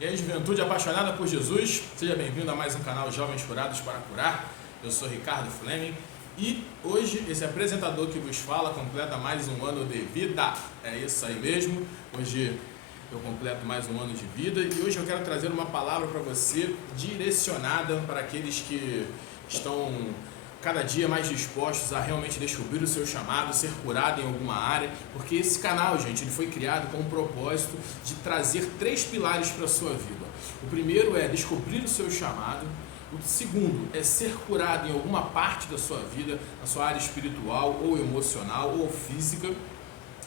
E aí, juventude apaixonada por Jesus, seja bem-vindo a mais um canal Jovens Curados para Curar. Eu sou Ricardo Fleming e hoje esse apresentador que vos fala completa mais um ano de vida. É isso aí mesmo, hoje eu completo mais um ano de vida e hoje eu quero trazer uma palavra para você direcionada para aqueles que estão cada dia mais dispostos a realmente descobrir o seu chamado, ser curado em alguma área, porque esse canal, gente, ele foi criado com o propósito de trazer 3 pilares para a sua vida. O primeiro é descobrir o seu chamado, o segundo é ser curado em alguma parte da sua vida, na sua área espiritual ou emocional ou física,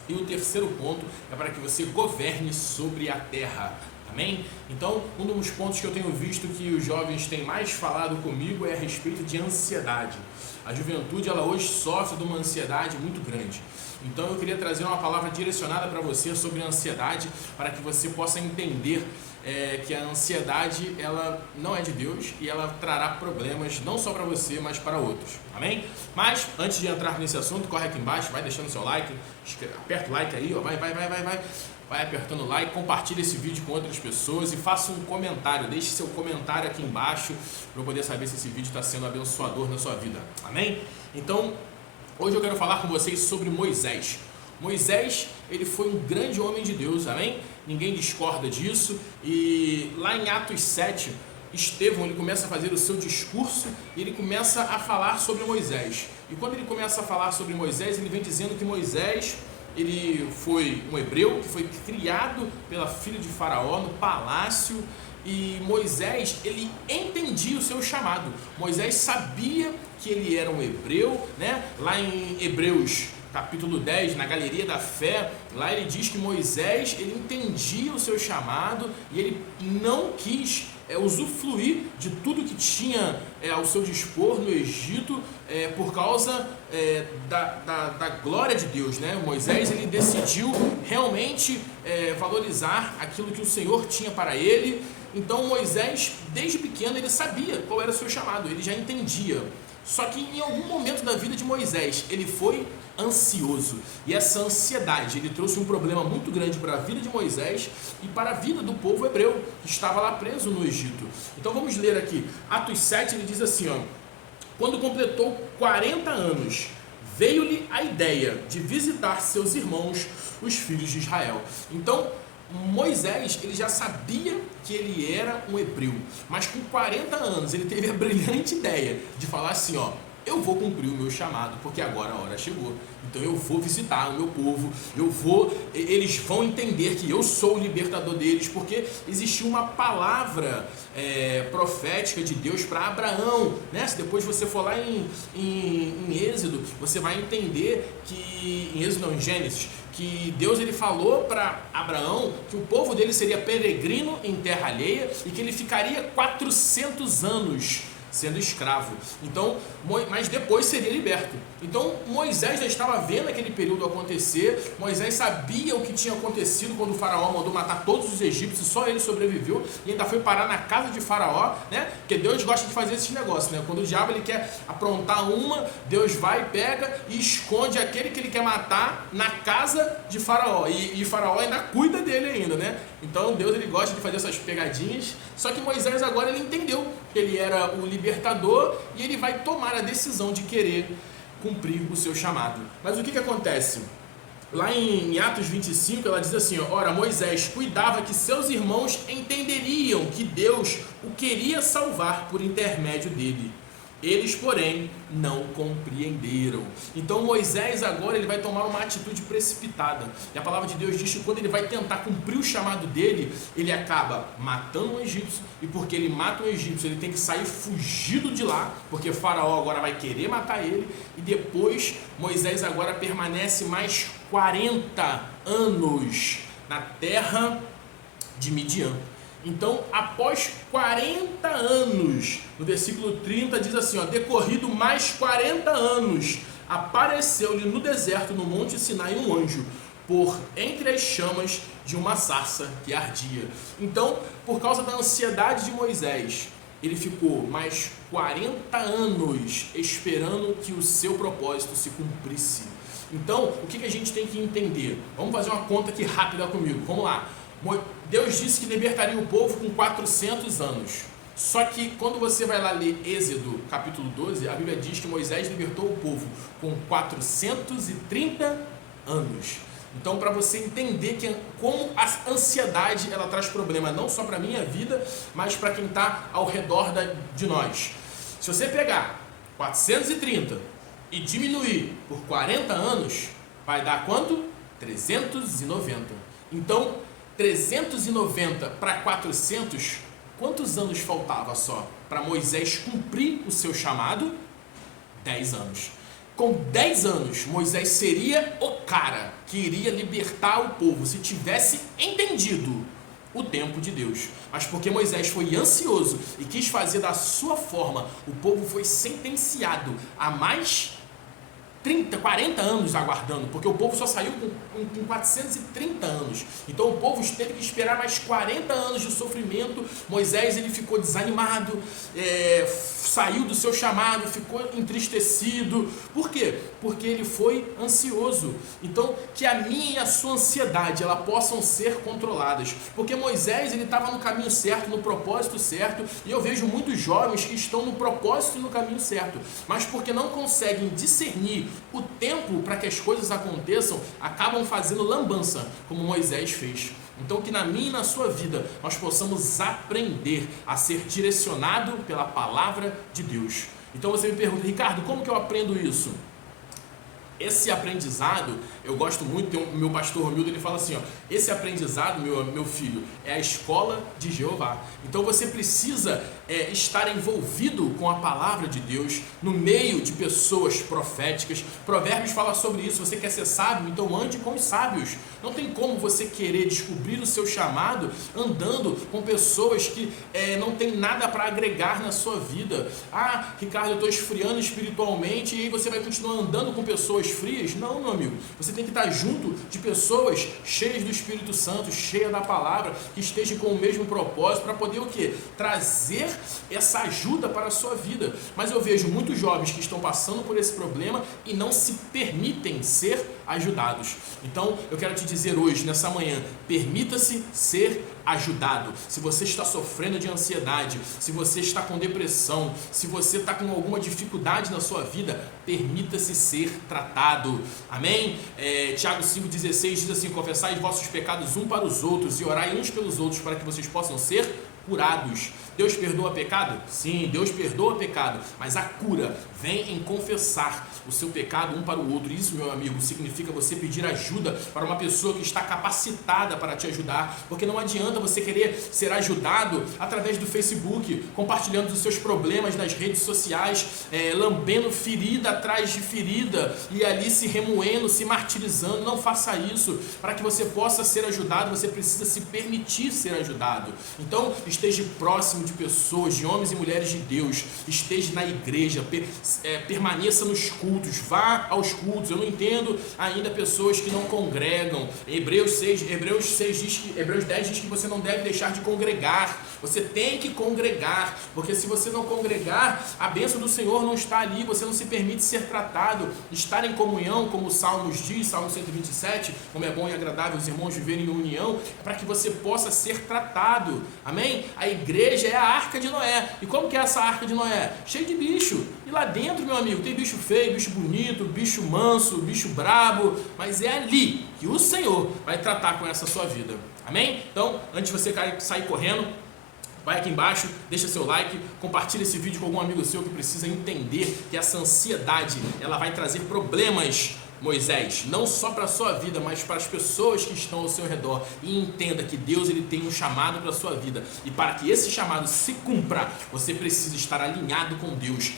e o terceiro ponto é para que você governe sobre a terra. Amém? Então, um dos pontos que eu tenho visto que os jovens têm mais falado comigo é a respeito de ansiedade. A juventude, ela hoje sofre de uma ansiedade muito grande. Então, eu queria trazer uma palavra direcionada para você sobre a ansiedade, para que você possa entender que a ansiedade, ela não é de Deus e ela trará problemas não só para você, mas para outros. Amém? Mas, antes de entrar nesse assunto, corre aqui embaixo, vai deixando seu like, aperta o like aí, ó, vai apertando o like, compartilha esse vídeo com outras pessoas e faça um comentário, deixe seu comentário aqui embaixo para eu poder saber se esse vídeo está sendo abençoador na sua vida. Amém? Então, hoje eu quero falar com vocês sobre Moisés. Moisés, ele foi um grande homem de Deus, amém? Ninguém discorda disso. E lá em Atos 7, Estevão, ele começa a fazer o seu discurso e ele começa a falar sobre Moisés. E quando ele começa a falar sobre Moisés, ele vem dizendo que Moisés, ele foi um hebreu que foi criado pela filha de Faraó no palácio, e Moisés, ele entendia o seu chamado. Moisés sabia que ele era um hebreu, né? Lá em Hebreus capítulo 10, na Galeria da Fé, lá ele diz que Moisés, ele entendia o seu chamado e ele não quis usufruir de tudo que tinha ao seu dispor no Egito por causa da glória de Deus, né? Moisés, ele decidiu realmente valorizar aquilo que o Senhor tinha para ele. Então Moisés, desde pequeno, ele sabia qual era o seu chamado, ele já entendia. Só que em algum momento da vida de Moisés, ele foi ansioso. E essa ansiedade, ele trouxe um problema muito grande para a vida de Moisés e para a vida do povo hebreu, que estava lá preso no Egito. Então vamos ler aqui. Atos 7, ele diz assim, ó: quando completou 40 anos, veio-lhe a ideia de visitar seus irmãos, os filhos de Israel. Então, Moisés, ele já sabia que ele era um hebreu, mas com 40 anos ele teve a brilhante ideia de falar assim, ó: eu vou cumprir o meu chamado, porque agora a hora chegou. Então eu vou visitar o meu povo, eles vão entender que eu sou o libertador deles, porque existia uma palavra profética de Deus para Abraão, né? Se depois você for lá em Êxodo, você vai entender que, em Gênesis, que Deus, ele falou para Abraão que o povo dele seria peregrino em terra alheia e que ele ficaria 400 anos sendo escravo. Então, mas depois seria liberto. Então Moisés já estava vendo aquele período acontecer. Moisés sabia o que tinha acontecido quando o faraó mandou matar todos os egípcios, só ele sobreviveu e ainda foi parar na casa de faraó, né? Porque Deus gosta de fazer esses negócios, né? Quando o diabo, ele quer aprontar uma, Deus vai, pega e esconde aquele que ele quer matar na casa de faraó, e faraó ainda cuida dele ainda, né? Então Deus, ele gosta de fazer essas pegadinhas. Só que Moisés agora, ele entendeu que ele era o libertador e ele vai tomar a decisão de querer cumprir o seu chamado. Mas o que acontece? Lá em Atos 25, ela diz assim, ó: ora, Moisés cuidava que seus irmãos entenderiam que Deus o queria salvar por intermédio dele. Eles, porém, não compreenderam. Então Moisés agora, ele vai tomar uma atitude precipitada. E a palavra de Deus diz que quando ele vai tentar cumprir o chamado dele, ele acaba matando um egípcio. E porque ele mata um egípcio, ele tem que sair fugido de lá, porque Faraó agora vai querer matar ele. E depois Moisés agora permanece mais 40 anos na terra de Midian. Então, após 40 anos, no versículo 30 diz assim, ó: decorrido mais 40 anos, apareceu-lhe no deserto, no monte Sinai, um anjo, por entre as chamas de uma sarça que ardia. Então, por causa da ansiedade de Moisés, ele ficou mais 40 anos esperando que o seu propósito se cumprisse. Então, o que a gente tem que entender? Vamos fazer uma conta aqui rápida comigo, vamos lá. Deus disse que libertaria o povo com 400 anos. Só que quando você vai lá ler Êxodo capítulo 12, a Bíblia diz que Moisés libertou o povo com 430 anos. Então, para você entender como a ansiedade ela traz problema não só para a minha vida, mas para quem está ao redor de nós. Se você pegar 430 e diminuir por 40 anos, vai dar quanto? 390. Então, 390 para 400, quantos anos faltava só para Moisés cumprir o seu chamado? 10 anos. Com 10 anos, Moisés seria o cara que iria libertar o povo, se tivesse entendido o tempo de Deus. Mas porque Moisés foi ansioso e quis fazer da sua forma, o povo foi sentenciado a mais 30, 40 anos aguardando, porque o povo só saiu com 430 anos. Então o povo teve que esperar mais 40 anos de sofrimento. Moisés ele ficou desanimado, saiu do seu chamado, ficou entristecido. Por quê? Porque ele foi ansioso. Então que a minha e a sua ansiedade ela possam ser controladas, porque Moisés ele estava no caminho certo, no propósito certo, e eu vejo muitos jovens que estão no propósito e no caminho certo, mas porque não conseguem discernir o tempo para que as coisas aconteçam, acabam fazendo lambança, como Moisés fez. Então que na minha e na sua vida nós possamos aprender a ser direcionado pela palavra de Deus. Então você me pergunta, Ricardo, como que eu aprendo isso? Esse aprendizado, eu gosto muito, tem o meu pastor Romildo, ele fala assim, ó, esse aprendizado, meu filho, é a escola de Jeová. Então você precisa estar envolvido com a palavra de Deus, no meio de pessoas proféticas. Provérbios fala sobre isso. Você quer ser sábio? Então ande com os sábios. Não tem como você querer descobrir o seu chamado andando com pessoas que não tem nada para agregar na sua vida. Ah, Ricardo, eu estou esfriando espiritualmente, e aí você vai continuar andando com pessoas frias? Não, meu amigo. Você tem que estar junto de pessoas cheias do Espírito Santo, cheias da palavra, que estejam com o mesmo propósito, para poder o quê? Trazer essa ajuda para a sua vida. Mas eu vejo muitos jovens que estão passando por esse problema e não se permitem ser ajudados. Então eu quero te dizer hoje, nessa manhã, permita-se ser ajudado. Se você está sofrendo de ansiedade, se você está com depressão, se você está com alguma dificuldade na sua vida, permita-se ser tratado. Amém? Tiago 5,16 diz assim: confessai vossos pecados uns para os outros e orai uns pelos outros para que vocês possam ser curados. Deus perdoa pecado? Sim, Deus perdoa pecado, mas a cura vem em confessar o seu pecado um para o outro. Isso, meu amigo, significa você pedir ajuda para uma pessoa que está capacitada para te ajudar, porque não adianta você querer ser ajudado através do Facebook, compartilhando os seus problemas nas redes sociais, lambendo ferida atrás de ferida e ali se remoendo, se martirizando. Não faça isso. Para que você possa ser ajudado, você precisa se permitir ser ajudado. Então, esteja próximo de pessoas, de homens e mulheres de Deus, esteja na igreja, permaneça nos cultos, vá aos cultos. Eu não entendo ainda pessoas que não congregam. Hebreus 10 diz que você não deve deixar de congregar. Você tem que congregar, porque se você não congregar, a bênção do Senhor não está ali, você não se permite ser tratado. Estar em comunhão, como o Salmos diz, Salmo 127, como é bom e agradável os irmãos viverem em união, é para que você possa ser tratado. Amém? A igreja é a arca de Noé. E como que é essa arca de Noé? Cheio de bicho. E lá dentro, meu amigo, tem bicho feio, bicho bonito, bicho manso, bicho brabo, mas é ali que o Senhor vai tratar com essa sua vida. Amém? Então, antes de você sair correndo, vai aqui embaixo, deixa seu like, compartilha esse vídeo com algum amigo seu que precisa entender que essa ansiedade, ela vai trazer problemas, Moisés, não só para a sua vida, mas para as pessoas que estão ao seu redor. E entenda que Deus ele tem um chamado para a sua vida, e para que esse chamado se cumpra, você precisa estar alinhado com Deus,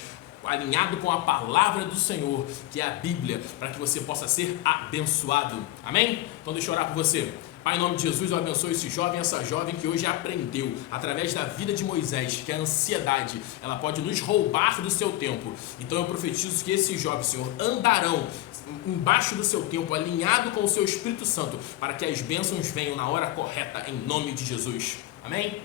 alinhado com a palavra do Senhor, que é a Bíblia, para que você possa ser abençoado. Amém? Então deixa eu orar por você. Pai, em nome de Jesus, eu abençoo esse jovem, essa jovem que hoje aprendeu, através da vida de Moisés, que a ansiedade, ela pode nos roubar do seu tempo. Então eu profetizo que esses jovens, Senhor, andarão embaixo do seu tempo, alinhado com o seu Espírito Santo, para que as bênçãos venham na hora correta, em nome de Jesus. Amém?